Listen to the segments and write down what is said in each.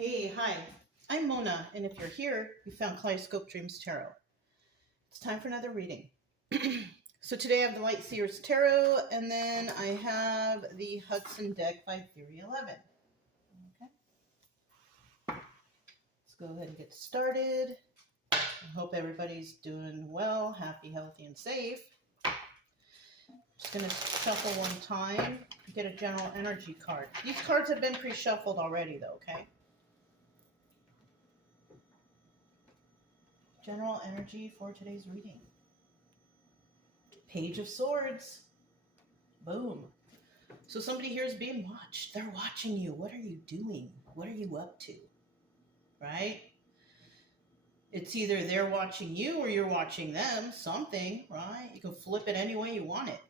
Hey, hi, I'm Mona, and if you're here, you found Kaleidoscope Dreams Tarot. It's time for another reading. So today I have the Light Seers Tarot, and then I have the Hudson deck by Theory 11. Okay. Let's go ahead and get started. I hope everybody's doing well, happy, healthy, and safe. Just going to shuffle one time, get a general energy card. These cards have been pre-shuffled already, though, okay? General energy for today's reading. Page of Swords. Boom. So somebody here is being watched. They're watching you. What are you doing? What are you up to? Right? It's either they're watching you or you're watching them. Something, right? You can flip it any way you want it.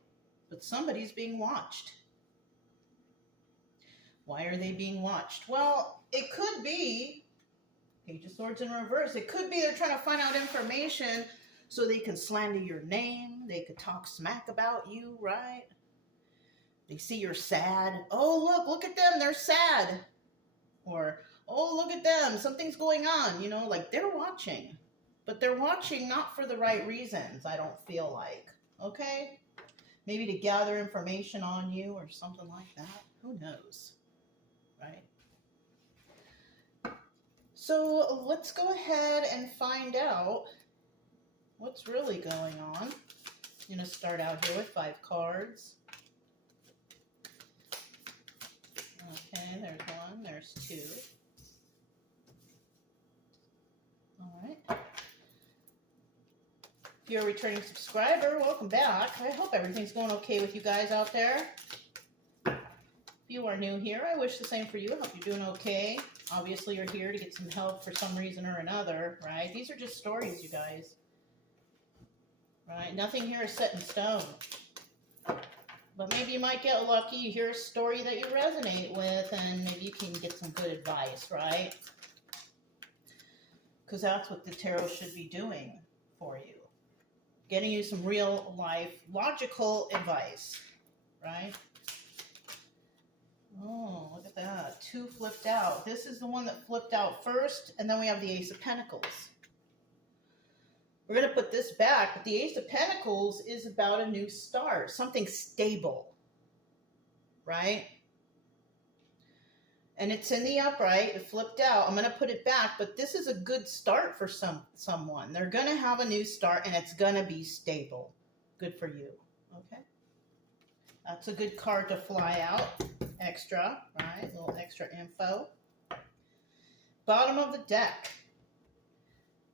But somebody's being watched. Why are they being watched? Well, it could be Page of Swords in reverse. It could be they're trying to find out information so they can slander your name. They could talk smack about you, right? They see you're sad. Oh, look at them. They're sad. Or, oh, look at them. Something's going on. You know, like they're watching. But they're watching not for the right reasons, I don't feel like. Okay? Maybe to gather information on you or something like that. Who knows? Right? So let's go ahead and find out what's really going on. I'm going to start out here with 5 cards. Okay, there's 1, there's 2. All right. If you're a returning subscriber, welcome back. I hope everything's going okay with you guys out there. If you are new here, I wish the same for you. I hope you're doing okay. Obviously, you're here to get some help for some reason or another, right? These are just stories, you guys. Right? Nothing here is set in stone. But maybe you might get lucky. You hear a story that you resonate with, and maybe you can get some good advice, right? Because that's what the tarot should be doing for you. Getting you some real life, logical advice, right? Oh, look at that. 2 flipped out. This is the one that flipped out first, and then we have the Ace of Pentacles. We're going to put this back, but the Ace of Pentacles is about a new start, something stable, right? And it's in the upright. It flipped out. I'm going to put it back, but this is a good start for someone. They're going to have a new start, and it's going to be stable. Good for you, okay? That's a good card to fly out. Extra, right? A little extra info. Bottom of the deck.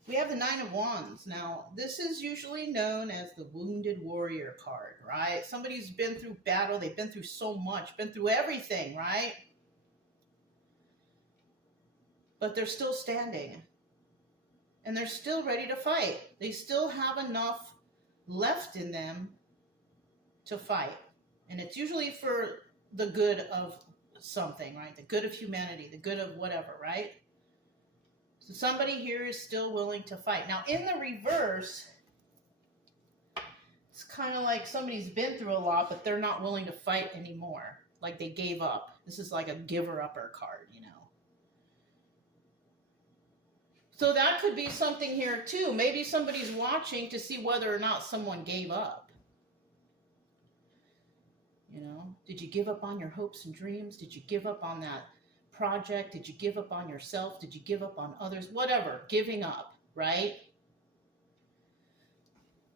We have the 9 of Wands. Now, this is usually known as the Wounded Warrior card, right? Somebody who's been through battle. They've been through so much, been through everything, right? But they're still standing. And they're still ready to fight. They still have enough left in them to fight. And it's usually for the good of something, right? The good of humanity, the good of whatever, right? So somebody here is still willing to fight. Now, in the reverse, it's kind of like somebody's been through a lot, but they're not willing to fight anymore. Like they gave up. This is like a giver-upper card, you know? So that could be something here, too. Maybe somebody's watching to see whether or not someone gave up. You know, did you give up on your hopes and dreams? Did you give up on that project? Did you give up on yourself? Did you give up on others? Whatever, giving up, right?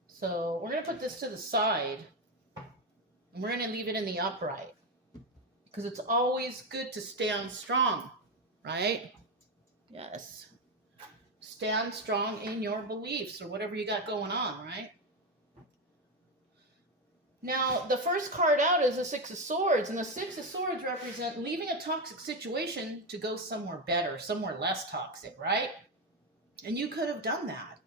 So we're going to put this to the side, and we're going to leave it in the upright, because it's always good to stand strong, right? Yes. Stand strong in your beliefs or whatever you got going on, right? Now, the first card out is the 6 of Swords, and the 6 of Swords represent leaving a toxic situation to go somewhere better, somewhere less toxic, right? And you could have done that.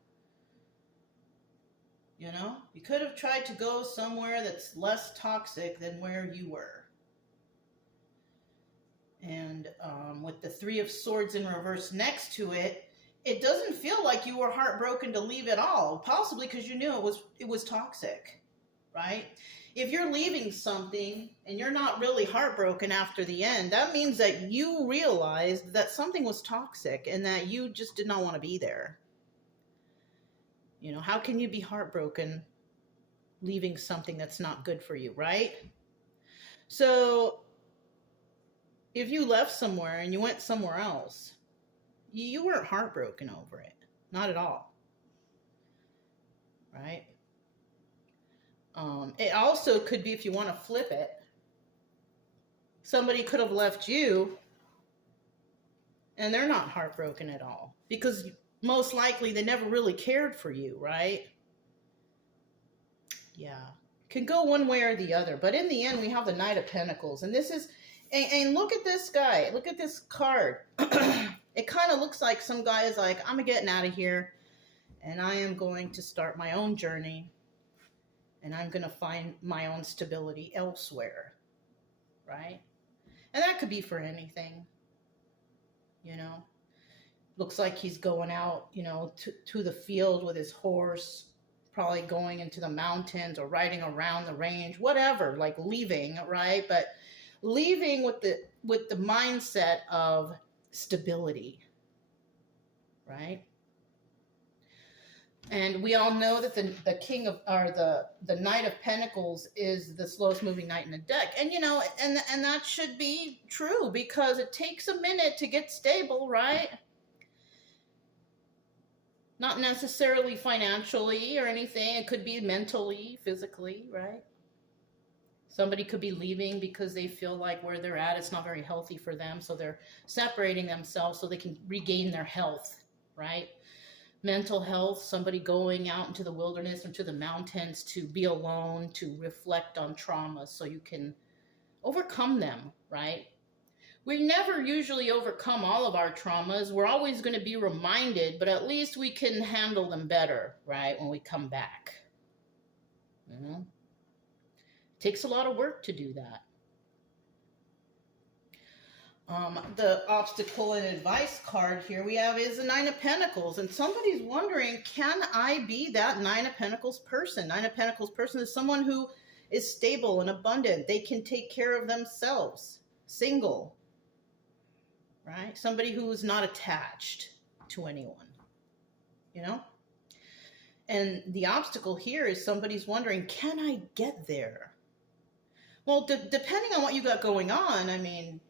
You know? You could have tried to go somewhere that's less toxic than where you were. And with the 3 of Swords in reverse next to it, it doesn't feel like you were heartbroken to leave it all, possibly because you knew it was toxic. right? If you're leaving something and you're not really heartbroken after the end, that means that you realized that something was toxic and that you just did not want to be there. You know, how can you be heartbroken leaving something that's not good for you, right? So if you left somewhere and you went somewhere else, you weren't heartbroken over it. Not at all. Right? It also could be, if you want to flip it, somebody could have left you and they're not heartbroken at all because most likely they never really cared for you, right? Yeah. Can go one way or the other. But in the end, we have the Knight of Pentacles. And this is, and look at this guy. Look at this card. It kind of looks like some guy is like, I'm getting out of here and I am going to start my own journey. And I'm going to find my own stability elsewhere, right? And that could be for anything, you know. Looks like he's going out, you know, to the field with his horse, probably going into the mountains or riding around the range, whatever, like leaving, right? But leaving with the mindset of stability, right? And we all know that the king of, or the Knight of Pentacles is the slowest moving knight in the deck. And, you know, and that should be true because it takes a minute to get stable, right? Not necessarily financially or anything. It could be mentally, physically, right? Somebody could be leaving because they feel like where they're at, it's not very healthy for them. So they're separating themselves so they can regain their health, right? Mental health, somebody going out into the wilderness or to the mountains to be alone, to reflect on traumas so you can overcome them, right? We never usually overcome all of our traumas. We're always going to be reminded, but at least we can handle them better, right, when we come back. You know? It takes a lot of work to do that. The obstacle and advice card here we have is the Nine of Pentacles. And somebody's wondering, can I be that Nine of Pentacles person? Nine of Pentacles person is someone who is stable and abundant. They can take care of themselves. Single. Right? Somebody who is not attached to anyone. You know? And the obstacle here is somebody's wondering, can I get there? Well, depending on what you got going on, I mean,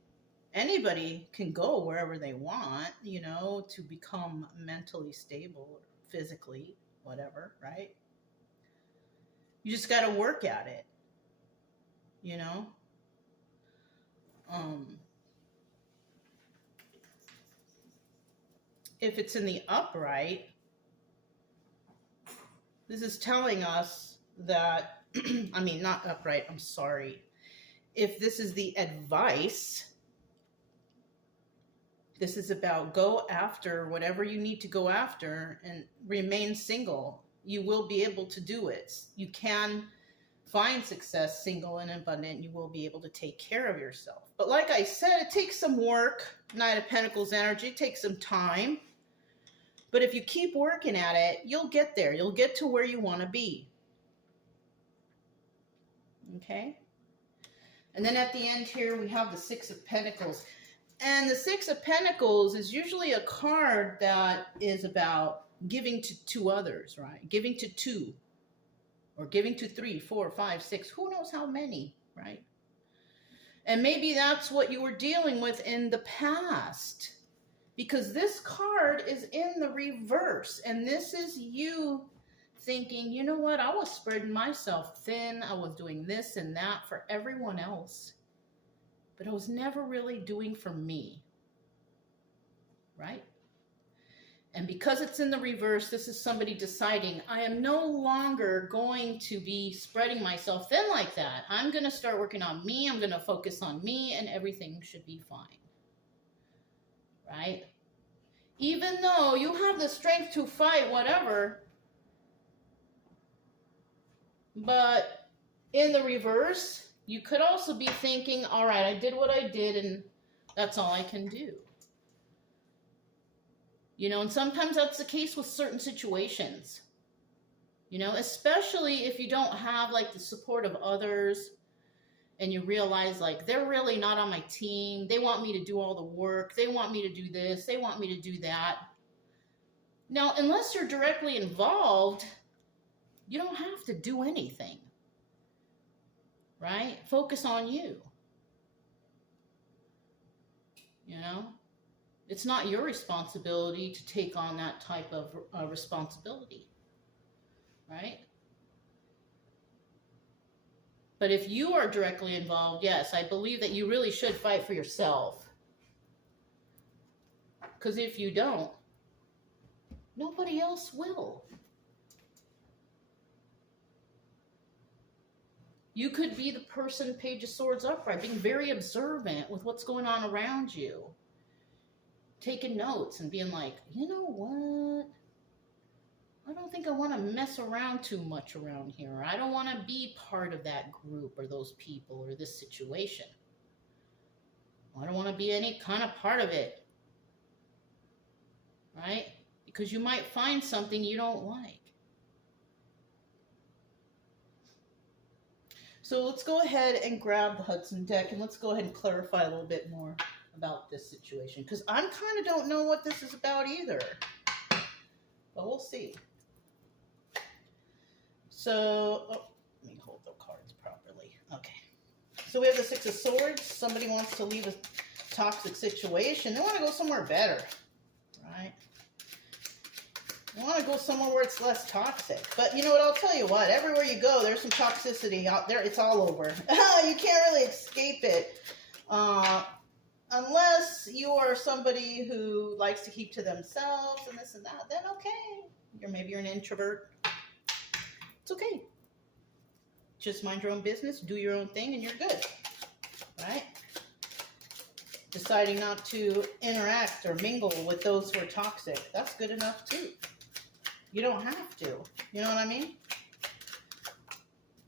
anybody can go wherever they want, you know, to become mentally stable, physically, whatever, right? You just got to work at it, you know? If it's in the upright, this is telling us that, I mean, not upright, I'm sorry. If this is the advice, this is about go after whatever you need to go after and remain single. You will be able to do it. You can find success single and abundant. You will be able to take care of yourself. But like I said, it takes some work. Knight of Pentacles energy, it takes some time. But if you keep working at it, you'll get there. You'll get to where you want to be. Okay? And then at the end here, we have the Six of Pentacles. And the Six of Pentacles is usually a card that is about giving to others, right? Giving to two, or giving to 3, 4, 5, 6, who knows how many, right? And maybe that's what you were dealing with in the past, because this card is in the reverse. And this is you thinking, you know what? I was spreading myself thin. I was doing this and that for everyone else. But I was never really doing for me, right? And because it's in the reverse, this is somebody deciding, I am no longer going to be spreading myself thin like that. I'm going to start working on me. I'm going to focus on me, and everything should be fine, right? Even though you have the strength to fight whatever, but in the reverse, you could also be thinking, all right, I did what I did and that's all I can do. You know, and sometimes that's the case with certain situations. You know, especially if you don't have like the support of others and you realize like they're really not on my team. They want me to do all the work. They want me to do this. They want me to do that. Now, unless you're directly involved, you don't have to do anything, right? Focus on you. You know, it's not your responsibility to take on that type of responsibility, right? But if you are directly involved, yes, I believe that you really should fight for yourself. Because if you don't, nobody else will. You could be the person, Page of Swords upright, being very observant with what's going on around you. Taking notes and being like, you know what? I don't think I want to mess around too much around here. I don't want to be part of that group or those people or this situation. I don't want to be any kind of part of it. Right? Because you might find something you don't like. So let's go ahead and grab the Hudson deck and let's go ahead and clarify a little bit more about this situation. Because I kind of don't know what this is about either. But we'll see. So, let me hold the cards properly. Okay. So we have the Six of Swords. Somebody wants to leave a toxic situation. They want to go somewhere better. Right? They want to go somewhere where it's less toxic. But you know what? I'll tell you what. Everywhere you go, there's some toxicity out there. It's all over. You can't really escape it. Unless you are somebody who likes to keep to themselves and this and that, then okay. Maybe you're an introvert. It's okay. Just mind your own business, do your own thing, and you're good. Right? Deciding not to interact or mingle with those who are toxic, that's good enough too. You don't have to. You know what I mean?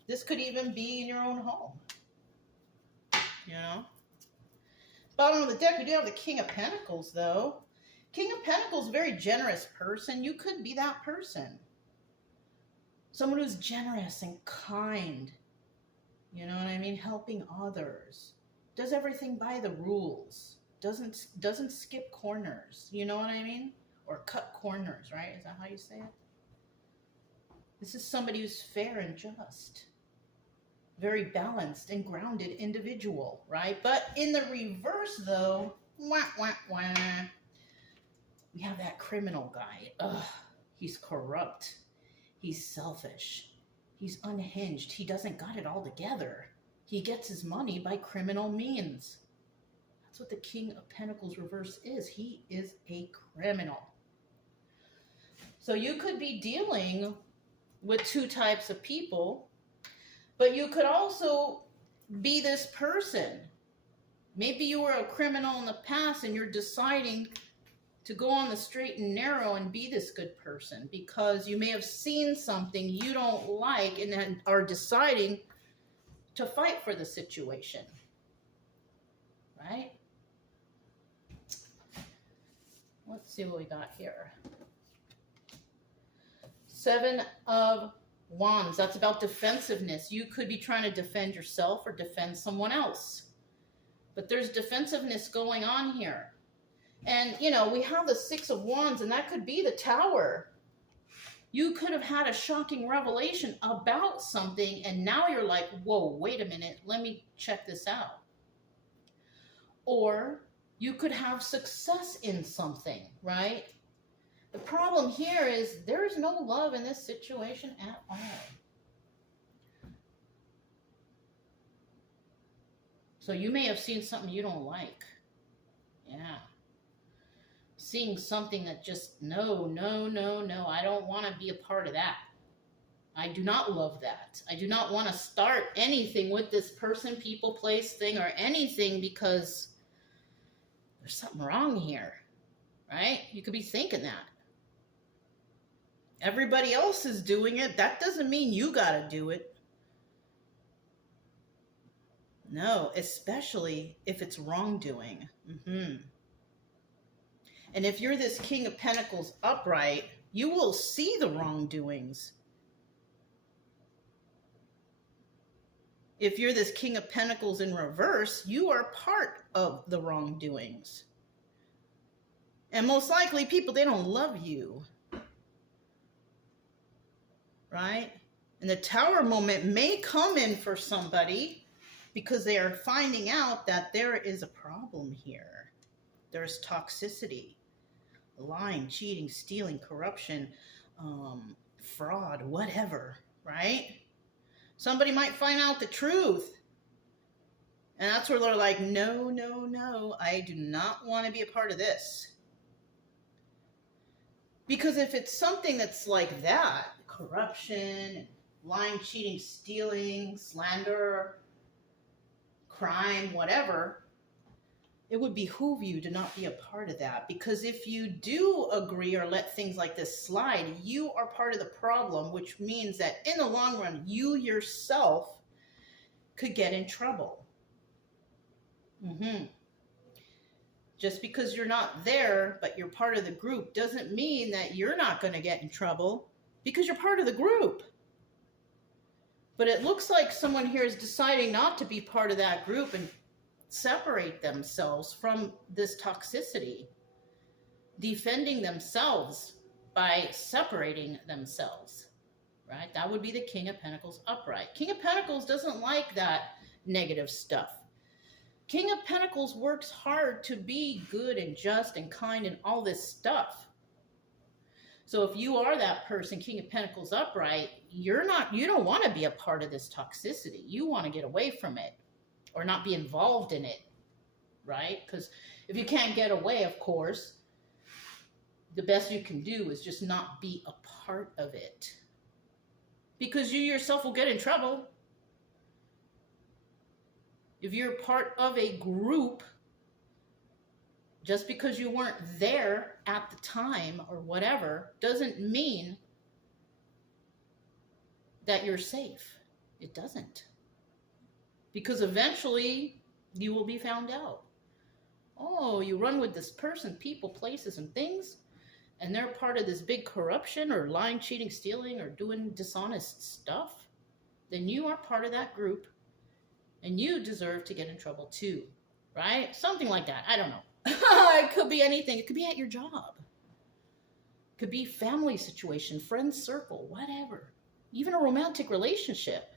This could even be in your own home. You know? Bottom of the deck, we do have the King of Pentacles, though. King of Pentacles, very generous person. You could be that person. Someone who's generous and kind. You know what I mean? Helping others. Does everything by the rules. Doesn't skip corners. You know what I mean? Or cut corners, right? Is that how you say it? This is somebody who's fair and just. Very balanced and grounded individual, right? But in the reverse, though, wah, wah, wah, we have that criminal guy. Ugh, he's corrupt. He's selfish. He's unhinged. He doesn't got it all together. He gets his money by criminal means. That's what the King of Pentacles reverse is. He is a criminal. So you could be dealing with two types of people, but you could also be this person. Maybe you were a criminal in the past and you're deciding to go on the straight and narrow and be this good person because you may have seen something you don't like and then are deciding to fight for the situation. Right? Let's see what we got here. Seven of Wands. That's about defensiveness. You could be trying to defend yourself or defend someone else. But there's defensiveness going on here. And, you know, we have the Six of Wands, and that could be the Tower. You could have had a shocking revelation about something, and now you're like, whoa, wait a minute, let me check this out. Or you could have success in something, right? The problem here is there's no love in this situation at all. So you may have seen something you don't like. Yeah. Seeing something that just, no, I don't want to be a part of that. I do not love that. I do not want to start anything with this person, people, place, thing, or anything because there's something wrong here, right? You could be thinking that. Everybody else is doing it. That doesn't mean you got to do it. No, especially if it's wrongdoing. And if you're this King of Pentacles upright, you will see the wrongdoings. If you're this King of Pentacles in reverse, you are part of the wrongdoings. And most likely people, they don't love you. Right? And the Tower moment may come in for somebody because they are finding out that there is a problem here. There's toxicity, lying, cheating, stealing, corruption, fraud, whatever, right? Somebody might find out the truth. And that's where they're like, no, no, no, I do not want to be a part of this. Because if it's something that's like that, corruption, lying, cheating, stealing, slander, crime, whatever, it would behoove you to not be a part of that. Because if you do agree or let things like this slide, you are part of the problem, which means that in the long run, you yourself could get in trouble. Just because you're not there, but you're part of the group, doesn't mean that you're not going to get in trouble because you're part of the group. But it looks like someone here is deciding not to be part of that group and separate themselves from this toxicity, defending themselves by separating themselves, right? That would be the King of Pentacles upright. King of Pentacles doesn't like that negative stuff. King of Pentacles works hard to be good and just and kind and all this stuff. So if you are that person, King of Pentacles upright, you don't want to be a part of this toxicity. You want to get away from it or not be involved in it, right? Because if you can't get away, of course, the best you can do is just not be a part of it. Because you yourself will get in trouble. If you're part of a group, just because you weren't there at the time or whatever, doesn't mean that you're safe. It doesn't. Because eventually you will be found out. Oh, you run with this person, people, places, and things, and they're part of this big corruption or lying, cheating, stealing, or doing dishonest stuff, then you are part of that group. And you deserve to get in trouble too, right? Something like that. I don't know. It could be anything. It could be at your job. It could be family situation, friend circle, whatever. Even a romantic relationship.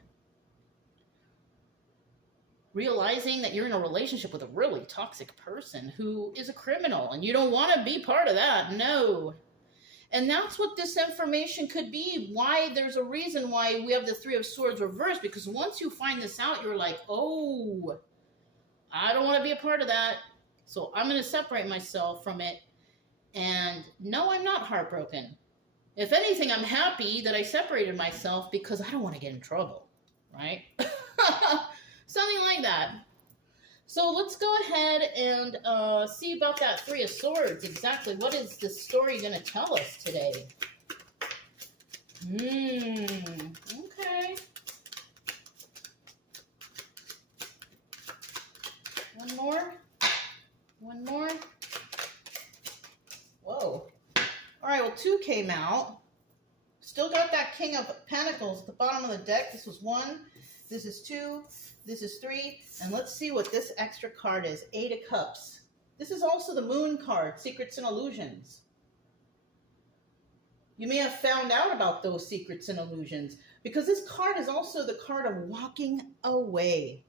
Realizing that you're in a relationship with a really toxic person who is a criminal and you don't want to be part of that. No. And that's what this information could be. Why there's a reason why we have the Three of Swords reversed. Because once you find this out, you're like, oh, I don't want to be a part of that. So I'm going to separate myself from it. And no, I'm not heartbroken. If anything, I'm happy that I separated myself because I don't want to get in trouble. Right? Something like that. So let's go ahead and see about that Three of Swords. Exactly what is the story going to tell us today? Okay. One more. One more. Whoa. All right, well, 2 came out. Still got that King of Pentacles at the bottom of the deck. This was 1. This is 2. This is 3, and let's see what this extra card is. 8 of Cups. This is also the Moon card, Secrets and Illusions. You may have found out about those secrets and illusions because this card is also the card of walking away.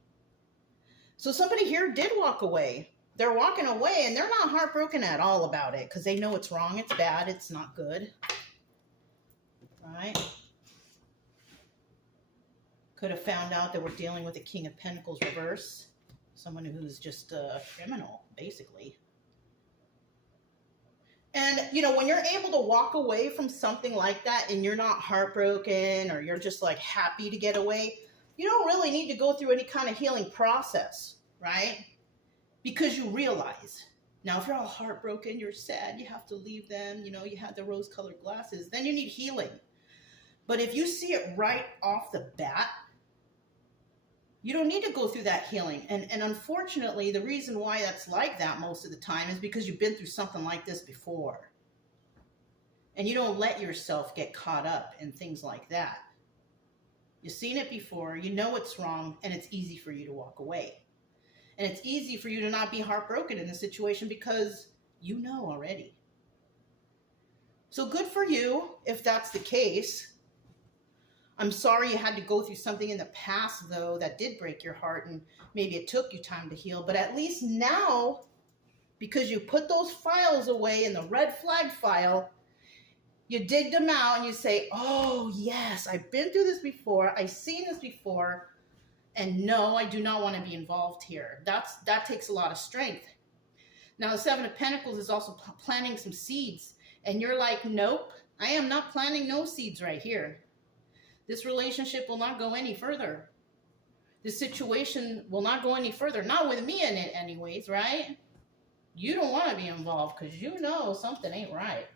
So somebody here did walk away. They're walking away, and they're not heartbroken at all about it because they know it's wrong, it's bad, it's not good. All right? Could have found out that we're dealing with a King of Pentacles reverse. Someone who's just a criminal, basically. And, you know, when you're able to walk away from something like that and you're not heartbroken or you're just like happy to get away, you don't really need to go through any kind of healing process, right? Because you realize. Now, if you're all heartbroken, you're sad, you have to leave them, you know, you had the rose-colored glasses, then you need healing. But if you see it right off the bat, you don't need to go through that healing. And unfortunately, the reason why that's like that most of the time is because you've been through something like this before. And you don't let yourself get caught up in things like that. You've seen it before. You know it's wrong, and it's easy for you to walk away. And it's easy for you to not be heartbroken in the situation because you know already. So good for you if that's the case. I'm sorry you had to go through something in the past, though, that did break your heart, and maybe it took you time to heal. But at least now, because you put those files away in the red flag file, you dig them out and you say, oh, yes, I've been through this before. I've seen this before. And no, I do not want to be involved here. That takes a lot of strength. Now, the Seven of Pentacles is also planting some seeds. And you're like, nope, I am not planting no seeds right here. This relationship will not go any further. This situation will not go any further. Not with me in it anyways, right? You don't want to be involved because you know something ain't right.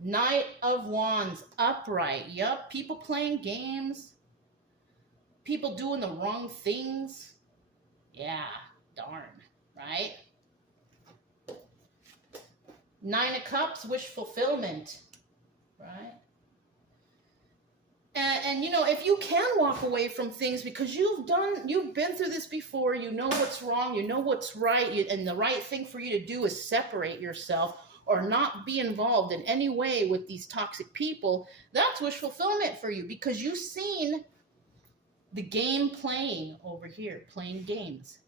Knight of Wands, upright. Yup, people playing games. People doing the wrong things. Yeah, darn, right? Nine of Cups, wish fulfillment, right? And you know, if you can walk away from things because you've been through this before, you know what's wrong, you know what's right, and the right thing for you to do is separate yourself or not be involved in any way with these toxic people, that's wish fulfillment for you because you've seen the game playing over here, playing games.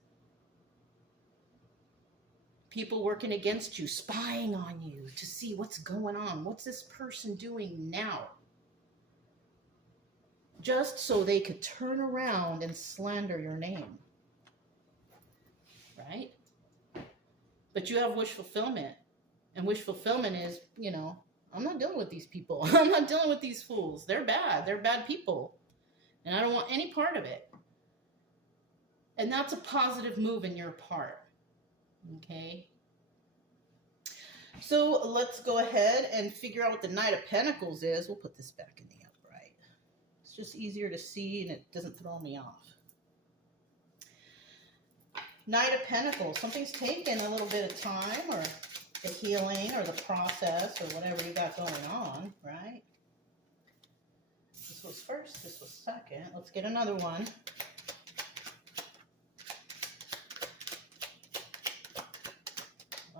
People working against you, spying on you to see what's going on. What's this person doing now? Just so they could turn around and slander your name. Right? But you have wish fulfillment. And wish fulfillment is, you know, I'm not dealing with these people. I'm not dealing with these fools. They're bad. They're bad people. And I don't want any part of it. And that's a positive move in your part. Okay? So let's go ahead and figure out what the Knight of Pentacles is. We'll put this back in the upright. It's just easier to see and it doesn't throw me off. Knight of Pentacles. Something's taken a little bit of time, or the healing or the process or whatever you got going on, right? This was first, this was second. Let's get another one.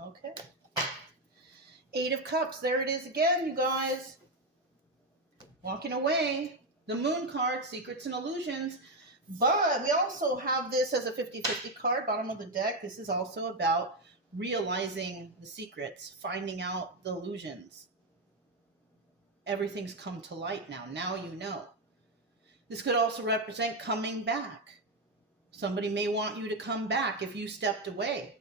Okay. Eight of Cups, there it is again, you guys. Walking away. The Moon card, Secrets and Illusions. But we also have this as a 50-50 card, bottom of the deck. This is also about realizing the secrets, finding out the illusions. Everything's come to light now. Now you know. This could also represent coming back. Somebody may want you to come back if you stepped away.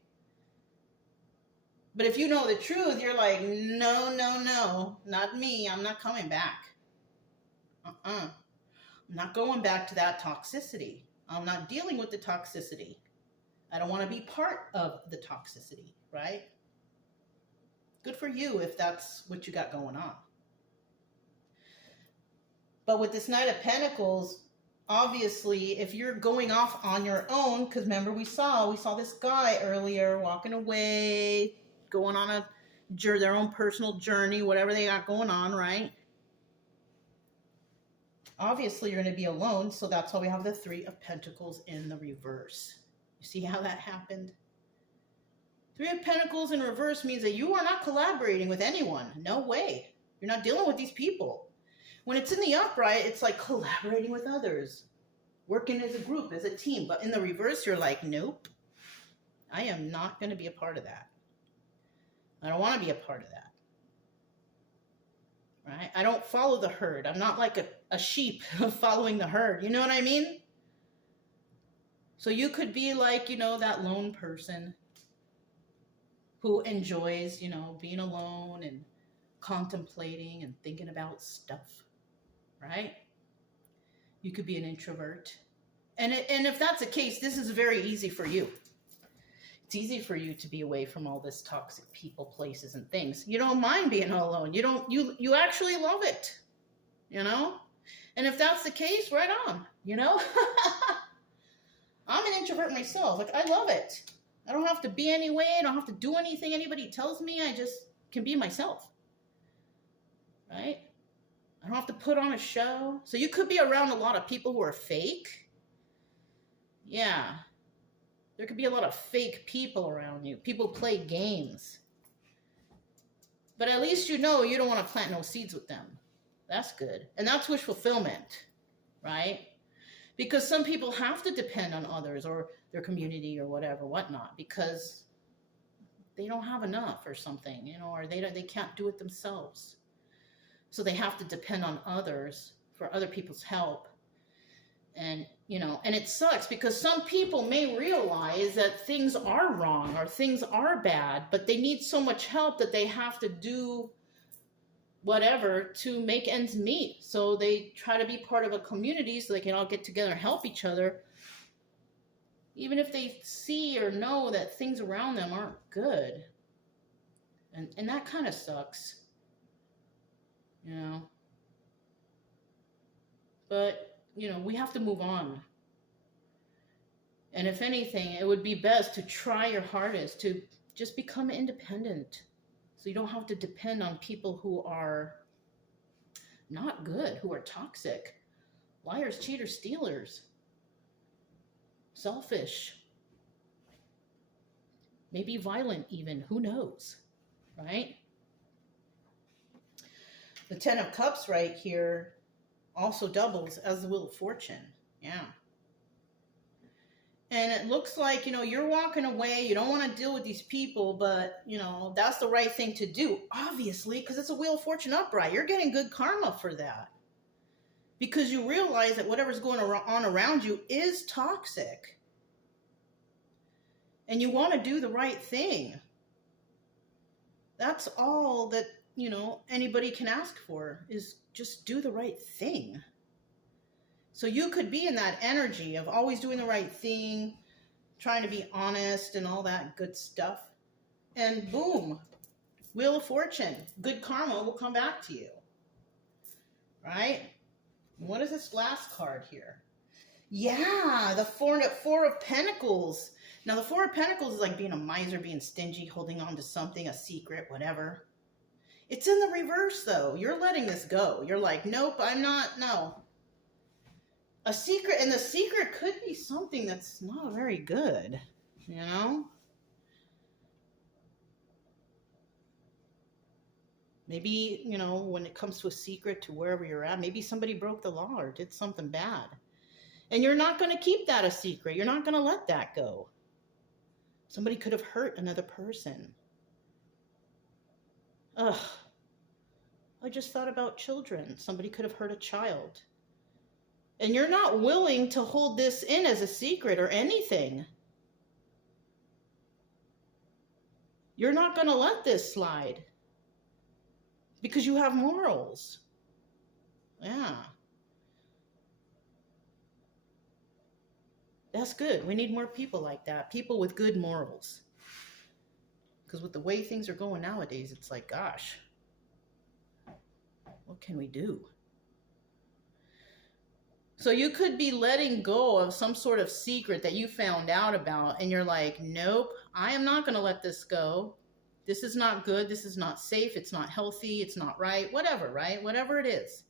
But if you know the truth, you're like, no, no, no, not me. I'm not coming back. I'm not going back to that toxicity. I'm not dealing with the toxicity. I don't want to be part of the toxicity, right? Good for you if that's what you got going on. But with this Knight of Pentacles, obviously, if you're going off on your own, because remember we saw this guy earlier walking away, going on their own personal journey, whatever they got going on, right? Obviously, you're going to be alone, so that's why we have the Three of Pentacles in the reverse. You see how that happened? Three of Pentacles in reverse means that you are not collaborating with anyone. No way. You're not dealing with these people. When it's in the upright, it's like collaborating with others, working as a group, as a team. But in the reverse, you're like, nope, I am not going to be a part of that. I don't want to be a part of that. Right? I don't follow the herd. I'm not like a sheep following the herd. You know what I mean? So you could be like, you know, that lone person who enjoys, you know, being alone and contemplating and thinking about stuff, right? You could be an introvert. And if that's the case, this is very easy for you. It's easy for you to be away from all this toxic people, places, and things. You don't mind being all alone. You actually love it, you know? And if that's the case, right on, you know? I'm an introvert myself. Like, I love it. I don't have to be any way. I don't have to do anything anybody tells me. I just can be myself, right? I don't have to put on a show. So you could be around a lot of people who are fake. Yeah. There could be a lot of fake people around you. People play games. But at least you know you don't want to plant no seeds with them. That's good. And that's wish fulfillment, right? Because some people have to depend on others or their community or whatever, whatnot, because they don't have enough or something, you know, or they can't do it themselves. So they have to depend on others for other people's help. And, you know, and it sucks because some people may realize that things are wrong or things are bad, but they need so much help that they have to do whatever to make ends meet. So they try to be part of a community so they can all get together and help each other, even if they see or know that things around them aren't good. And that kind of sucks, you know. But, you know, we have to move on. And if anything, it would be best to try your hardest to just become independent. So you don't have to depend on people who are not good, who are toxic, liars, cheaters, stealers, selfish, maybe violent even, who knows, right? The Ten of Cups right here also doubles as the Wheel of Fortune, yeah. And it looks like, you know, you're walking away. You don't want to deal with these people, but, you know, that's the right thing to do, obviously, because it's a Wheel of Fortune upright. You're getting good karma for that. Because you realize that whatever's going on around you is toxic. And you want to do the right thing. That's all that, you know, anybody can ask for is just do the right thing. So you could be in that energy of always doing the right thing, trying to be honest and all that good stuff. And boom, Wheel of Fortune, good karma will come back to you. Right? What is this last card here? Yeah, the Four of Pentacles. Now the Four of Pentacles is like being a miser, being stingy, holding on to something, a secret, whatever. It's in the reverse though. You're letting this go. You're like, nope, I'm not, no. A secret, and the secret could be something that's not very good, you know? Maybe, you know, when it comes to a secret to wherever you're at, maybe somebody broke the law or did something bad. And you're not going to keep that a secret. You're not going to let that go. Somebody could have hurt another person. Ugh. I just thought about children. Somebody could have hurt a child. And you're not willing to hold this in as a secret or anything. You're not going to let this slide. Because you have morals. Yeah. That's good. We need more people like that. People with good morals. Because with the way things are going nowadays, it's like, gosh, what can we do? So you could be letting go of some sort of secret that you found out about, and you're like, nope, I am not going to let this go. This is not good. This is not safe. It's not healthy. It's not right. Whatever, right? Whatever it is.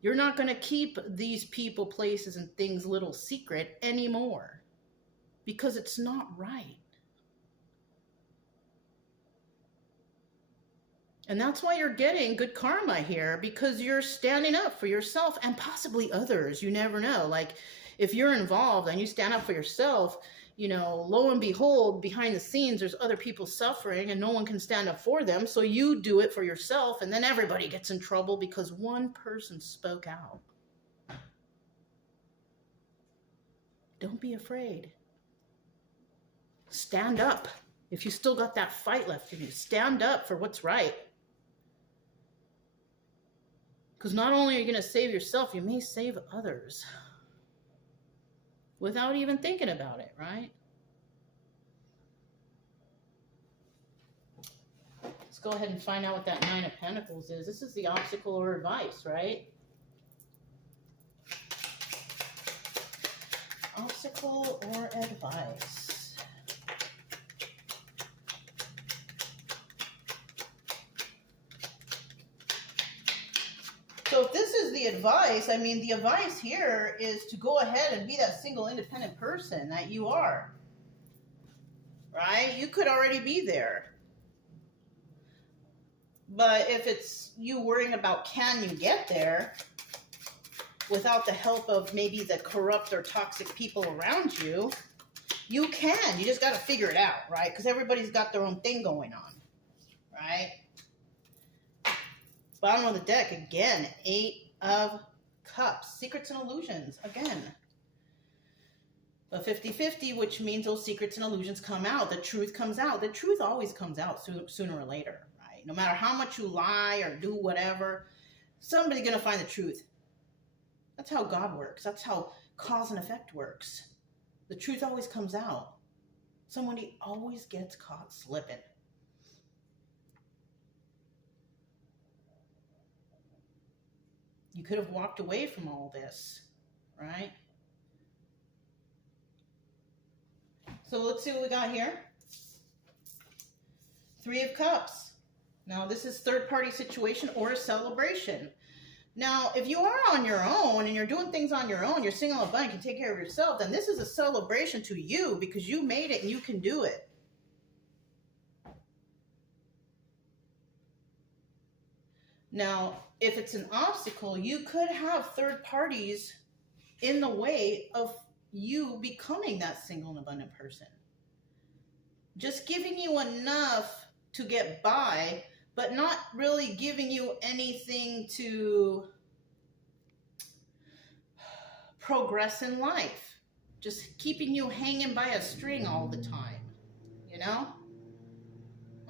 You're not going to keep these people, places, and things little secret anymore because it's not right. And that's why you're getting good karma here, because you're standing up for yourself and possibly others. You never know. Like if you're involved and you stand up for yourself, you know, lo and behold, behind the scenes, there's other people suffering and no one can stand up for them. So you do it for yourself, and then everybody gets in trouble because one person spoke out. Don't be afraid. Stand up. If you still got that fight left in you, stand up for what's right. Because not only are you going to save yourself, you may save others. Without even thinking about it, right? Let's go ahead and find out what that Nine of Pentacles is. This is the obstacle or advice, right? Obstacle or advice. So if this is the advice, I mean, the advice here is to go ahead and be that single independent person that you are, right? You could already be there. But if it's you worrying about can you get there without the help of maybe the corrupt or toxic people around you, you can. You just got to figure it out, right? Because everybody's got their own thing going on, right? Bottom of the deck, again, 8 of Cups. Secrets and illusions, again. A 50-50, which means those secrets and illusions come out. The truth comes out. The truth always comes out sooner or later, right? No matter how much you lie or do whatever, somebody's going to find the truth. That's how God works. That's how cause and effect works. The truth always comes out. Somebody always gets caught slipping. You could have walked away from all this, right? So let's see what we got here. 3 of Cups. Now this is third-party situation or a celebration. Now, if you are on your own and you're doing things on your own, you're single and abundant, can take care of yourself, then this is a celebration to you because you made it and you can do it. Now, if it's an obstacle, you could have third parties in the way of you becoming that single and abundant person. Just giving you enough to get by, but not really giving you anything to progress in life. Just keeping you hanging by a string all the time, you know?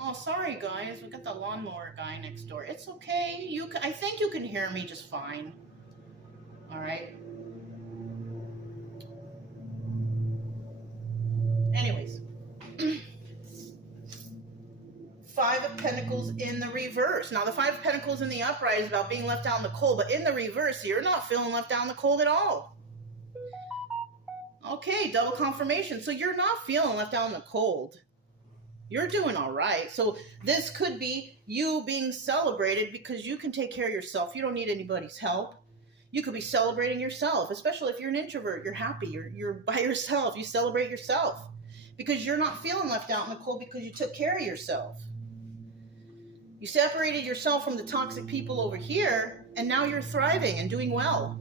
Oh, sorry guys, we got the lawnmower guy next door. It's okay. I think you can hear me just fine. All right. Anyways. 5 of Pentacles in the reverse. Now, the 5 of Pentacles in the upright is about being left out in the cold, but in the reverse, you're not feeling left out in the cold at all. Okay, double confirmation. So you're not feeling left out in the cold. You're doing all right. So this could be you being celebrated because you can take care of yourself. You don't need anybody's help. You could be celebrating yourself, especially if you're an introvert. You're happy. You're by yourself. You celebrate yourself because you're not feeling left out in the cold because you took care of yourself. You separated yourself from the toxic people over here, and now you're thriving and doing well.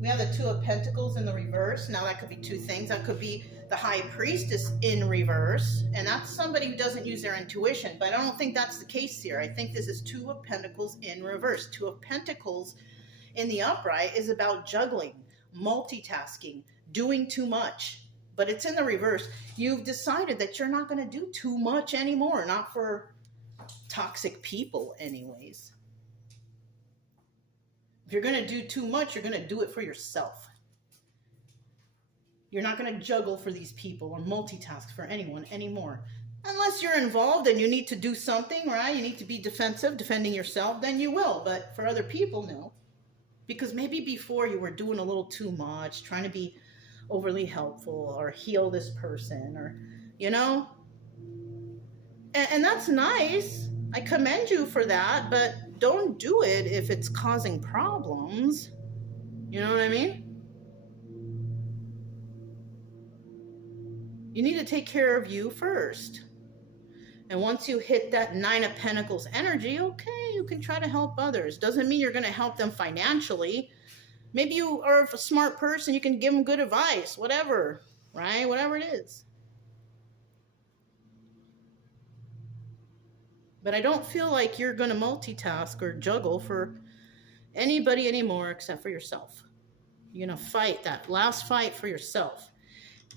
We have the 2 of Pentacles in the reverse. Now that could be 2 things. That could be the High Priestess in reverse, and that's somebody who doesn't use their intuition, but I don't think that's the case here. I think this is 2 of Pentacles in reverse. 2 of Pentacles in the upright is about juggling, multitasking, doing too much, but it's in the reverse. You've decided that you're not going to do too much anymore, not for toxic people anyways. If you're going to do too much, you're going to do it for yourself. You're not going to juggle for these people or multitask for anyone anymore. Unless you're involved and you need to do something, right? You need to be defensive, defending yourself, then you will. But for other people, no. Because maybe before you were doing a little too much, trying to be overly helpful or heal this person or, you know. And that's nice. I commend you for that, but don't do it if it's causing problems. You know what I mean? You need to take care of you first. And once you hit that 9 of Pentacles energy, okay, you can try to help others. Doesn't mean you're going to help them financially. Maybe you are a smart person. You can give them good advice, whatever, right? Whatever it is. But I don't feel like you're going to multitask or juggle for anybody anymore except for yourself. You're going to fight that last fight for yourself.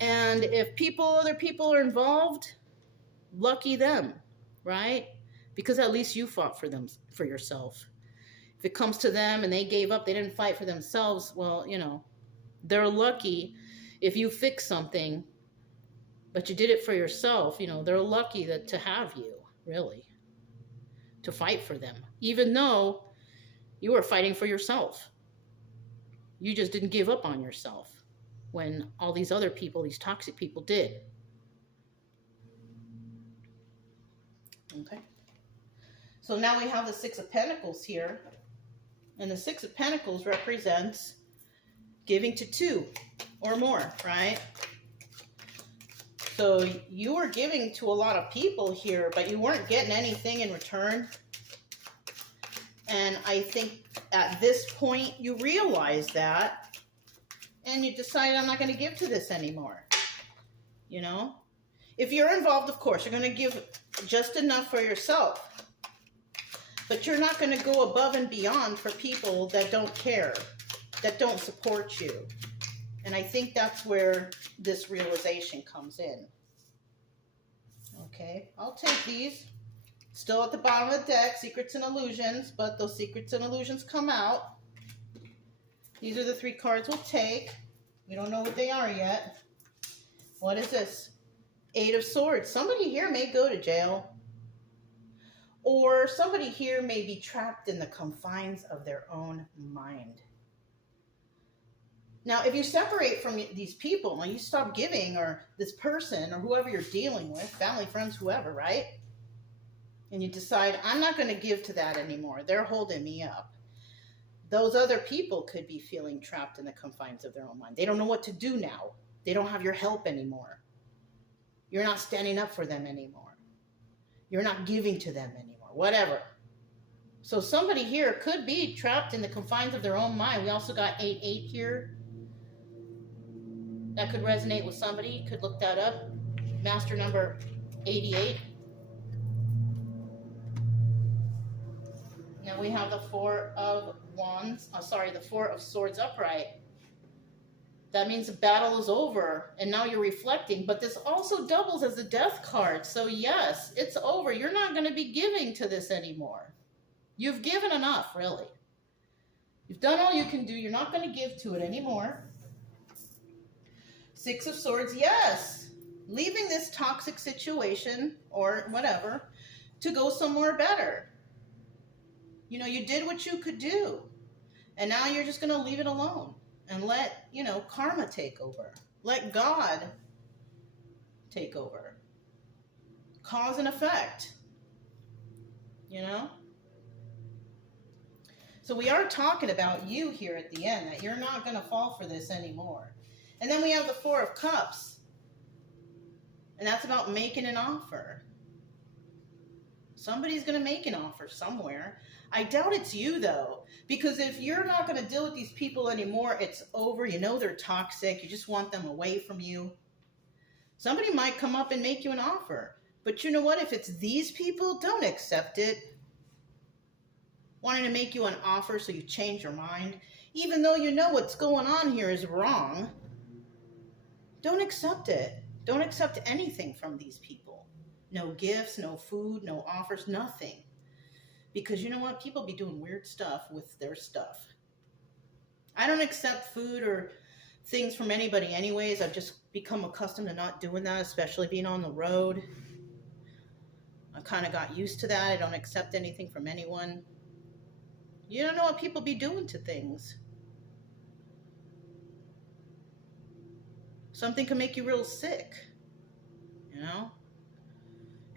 And if other people are involved, lucky them, right? Because at least you fought for them, for yourself. If it comes to them and they gave up, they didn't fight for themselves, well, you know, they're lucky if you fix something, but you did it for yourself, you know, they're lucky to have you, really, to fight for them, even though you were fighting for yourself. You just didn't give up on yourself when all these other people, these toxic people, did. Okay. So now we have the 6 of Pentacles here. And the Six of Pentacles represents giving to two or more, right? So you were giving to a lot of people here, but you weren't getting anything in return. And I think at this point you realize that, and you decide, I'm not going to give to this anymore. You know, if you're involved, of course, you're going to give just enough for yourself. But you're not going to go above and beyond for people that don't care, that don't support you. And I think that's where this realization comes in. Okay, I'll take these. Still at the bottom of the deck, Secrets and Illusions, but those Secrets and Illusions come out. These are the 3 cards we'll take. We don't know what they are yet. What is this? 8 of Swords. Somebody here may go to jail. Or somebody here may be trapped in the confines of their own mind. Now, if you separate from these people and you stop giving, or this person or whoever you're dealing with, family, friends, whoever, right? And you decide, I'm not going to give to that anymore. They're holding me up. Those other people could be feeling trapped in the confines of their own mind. They don't know what to do now. They don't have your help anymore. You're not standing up for them anymore. You're not giving to them anymore, whatever. So somebody here could be trapped in the confines of their own mind. We also got 8-8 here. That could resonate with somebody. You could look that up. Master number 88. Now we have the 4 of Wands. The 4 of Swords upright. That means the battle is over, and now you're reflecting. But this also doubles as a Death card. So yes, it's over. You're not going to be giving to this anymore. You've given enough, really. You've done all you can do. You're not going to give to it anymore. 6 of Swords, yes. Leaving this toxic situation, or whatever, to go somewhere better. You know, you did what you could do. And now you're just going to leave it alone. And let, you know, karma take over. Let God take over. Cause and effect. You know? So we are talking about you here at the end, that you're not going to fall for this anymore. And then we have the 4 of Cups. And that's about making an offer. Somebody's going to make an offer somewhere. I doubt it's you, though, because if you're not going to deal with these people anymore, it's over. You know they're toxic. You just want them away from you. Somebody might come up and make you an offer. But you know what? If it's these people, don't accept it. Wanting to make you an offer so you change your mind, even though you know what's going on here is wrong, don't accept it. Don't accept anything from these people. No gifts, no food, no offers, nothing. Because you know what? People be doing weird stuff with their stuff. I don't accept food or things from anybody anyways. I've just become accustomed to not doing that, especially being on the road. I kind of got used to that. I don't accept anything from anyone. You don't know what people be doing to things. Something can make you real sick, you know?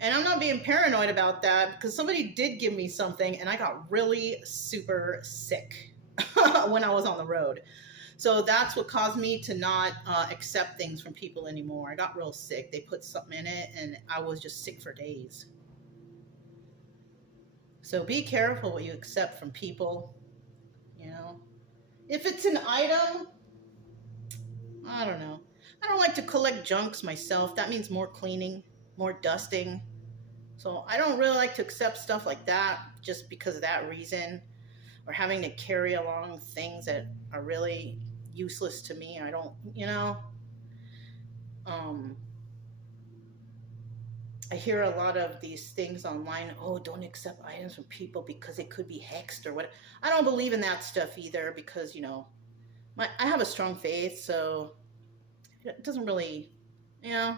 And I'm not being paranoid about that, because somebody did give me something and I got really super sick when I was on the road. So that's what caused me to not accept things from people anymore. I got real sick. They put something in it and I was just sick for days. So be careful what you accept from people, you know. If it's an item, I don't know. I don't like to collect junks myself. That means more cleaning, more dusting. So I don't really like to accept stuff like that just because of that reason, or having to carry along things that are really useless to me. I don't, you know, I hear a lot of these things online. Oh, don't accept items from people because it could be hexed or what. I don't believe in that stuff either, because, you know, I have a strong faith, so it doesn't really, you know,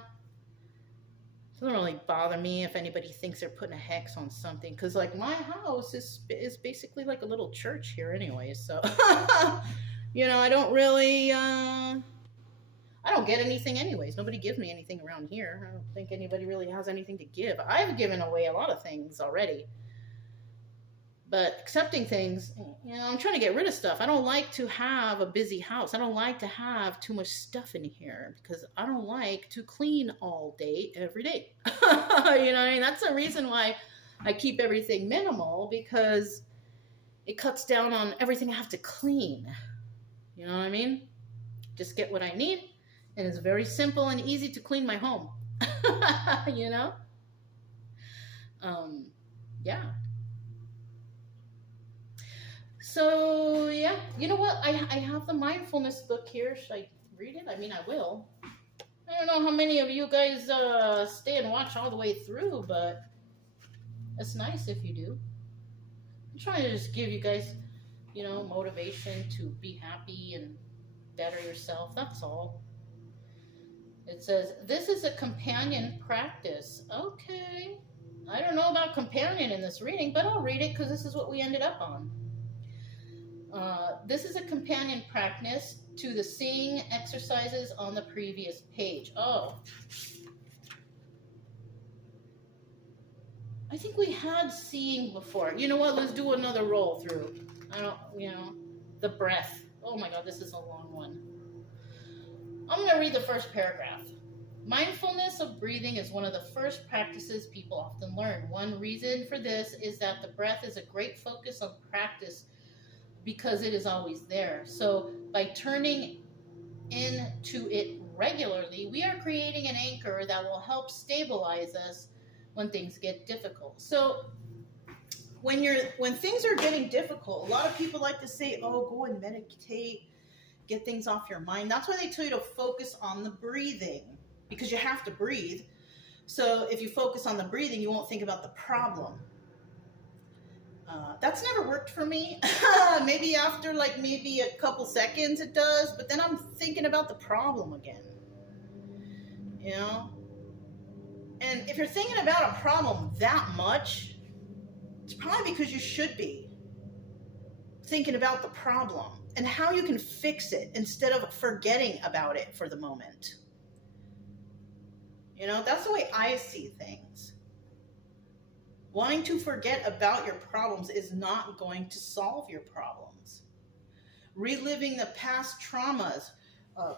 it doesn't really bother me if anybody thinks they're putting a hex on something, because like my house is basically like a little church here anyway, so you know, I don't really I don't get anything anyways. Nobody gives me anything around here. I don't think anybody really has anything to give. I've given away a lot of things already, But accepting things, you know, I'm trying to get rid of stuff. I don't like to have a busy house. I don't like to have too much stuff in here because I don't like to clean all day, every day. You know what I mean? That's the reason why I keep everything minimal, because it cuts down on everything I have to clean. You know what I mean? Just get what I need, and it's very simple and easy to clean my home. You know? Yeah. So yeah, you know what? I have the mindfulness book here. Should I read it? I mean, I will. I don't know how many of you guys stay and watch all the way through, but it's nice if you do. I'm trying to just give you guys, you know, motivation to be happy and better yourself. That's all. It says, this is a companion practice. Okay. I don't know about companion in this reading, but I'll read it because this is what we ended up on. This is a companion practice to the seeing exercises on the previous page. Oh. I think we had seeing before. You know what? Let's do another roll through. The breath. Oh my God, this is a long one. I'm going to read the first paragraph. Mindfulness of breathing is one of the first practices people often learn. One reason for this is that the breath is a great focus on practice because it is always there. So by turning into it regularly, we are creating an anchor that will help stabilize us when things get difficult. So when things are getting difficult, a lot of people like to say, oh, go and meditate, get things off your mind. That's why they tell you to focus on the breathing, because you have to breathe. So if you focus on the breathing, you won't think about the problem. That's never worked for me. Maybe after maybe a couple seconds it does, but then I'm thinking about the problem again. You know? And if you're thinking about a problem that much, it's probably because you should be thinking about the problem and how you can fix it instead of forgetting about it for the moment. You know, that's the way I see things. Wanting to forget about your problems is not going to solve your problems. Reliving the past traumas,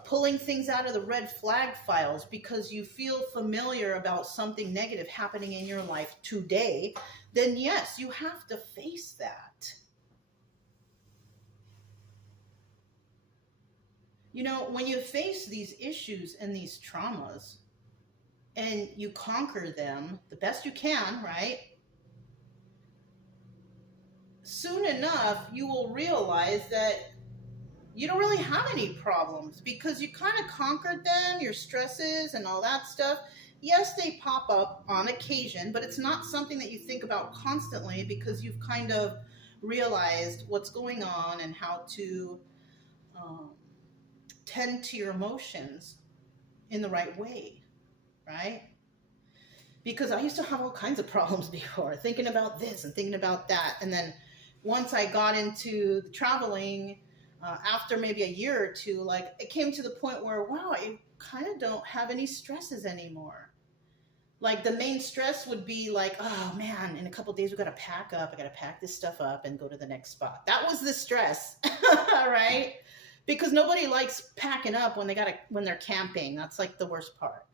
pulling things out of the red flag files because you feel familiar about something negative happening in your life today, then yes, you have to face that. You know, when you face these issues and these traumas and you conquer them the best you can, right? Soon enough, you will realize that you don't really have any problems because you kind of conquered them, your stresses and all that stuff. Yes, they pop up on occasion, but it's not something that you think about constantly because you've kind of realized what's going on and how to tend to your emotions in the right way, right? Because I used to have all kinds of problems before, thinking about this and thinking about that. And then once I got into the traveling, after maybe a year or two, it came to the point where, wow, I kind of don't have any stresses anymore. The main stress would be oh man, in a couple of days we got to pack up. I got to pack this stuff up and go to the next spot. That was the stress, right? Because nobody likes packing up when they're camping. That's the worst part.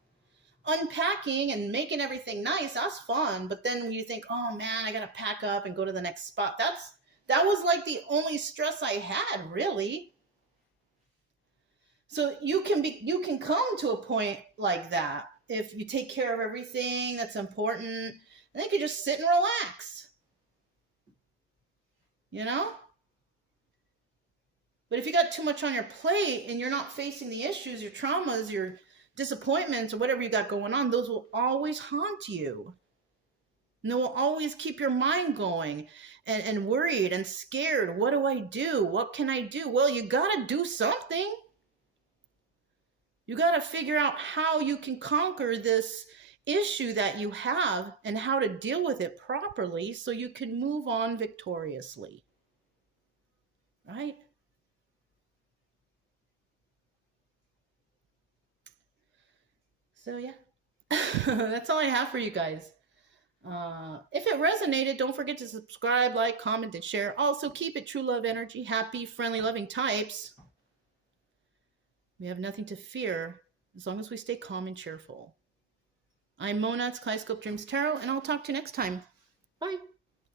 Unpacking and making everything nice, that's fun. But then when you think, oh man, I got to pack up and go to the next spot, that was the only stress I had, really. So you can come to a point like that if you take care of everything that's important, and then you can just sit and relax. You know? But if you got too much on your plate and you're not facing the issues, your traumas, your disappointments, or whatever you got going on, those will always haunt you. And they will always keep your mind going and worried and scared. What do I do? What can I do? Well, you got to do something. You got to figure out how you can conquer this issue that you have and how to deal with it properly so you can move on victoriously. Right? So yeah, that's all I have for you guys. If it resonated, don't forget to subscribe, like, comment, and share. Also, keep it true love energy, happy, friendly, loving types. We have nothing to fear as long as we stay calm and cheerful. I'm Mona, it's Kaleidoscope Dreams Tarot, and I'll talk to you next time. Bye.